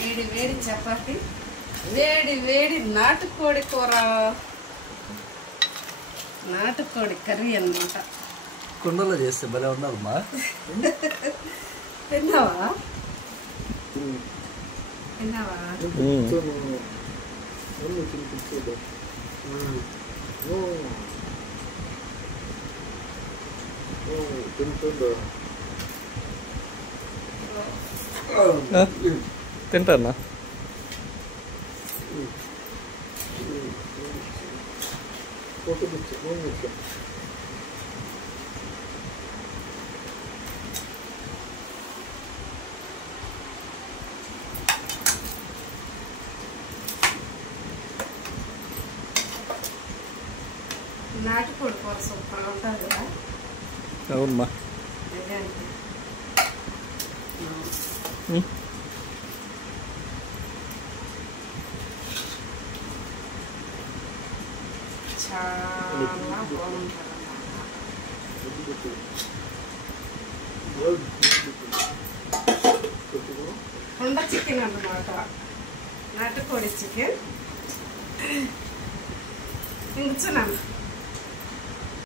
వేడి వేడి చపాతి, వేడి వేడి నాటుకోడి కూర, నాటుకోడి కర్రీ అన్నమాట. కుండలో చేస్తే భలే ఉండాలమ్మా. తిన్నావా? తిన్నావా? తింటానా? నాటుకోడి కూర సూపర్ ఉంటుంది కదా. అవునమ్మా. చాలా బాగుంటుంది. కుండ చికెన్ అన్నమాట, నాటుకోడి చికెన్. ఇంచున్నాను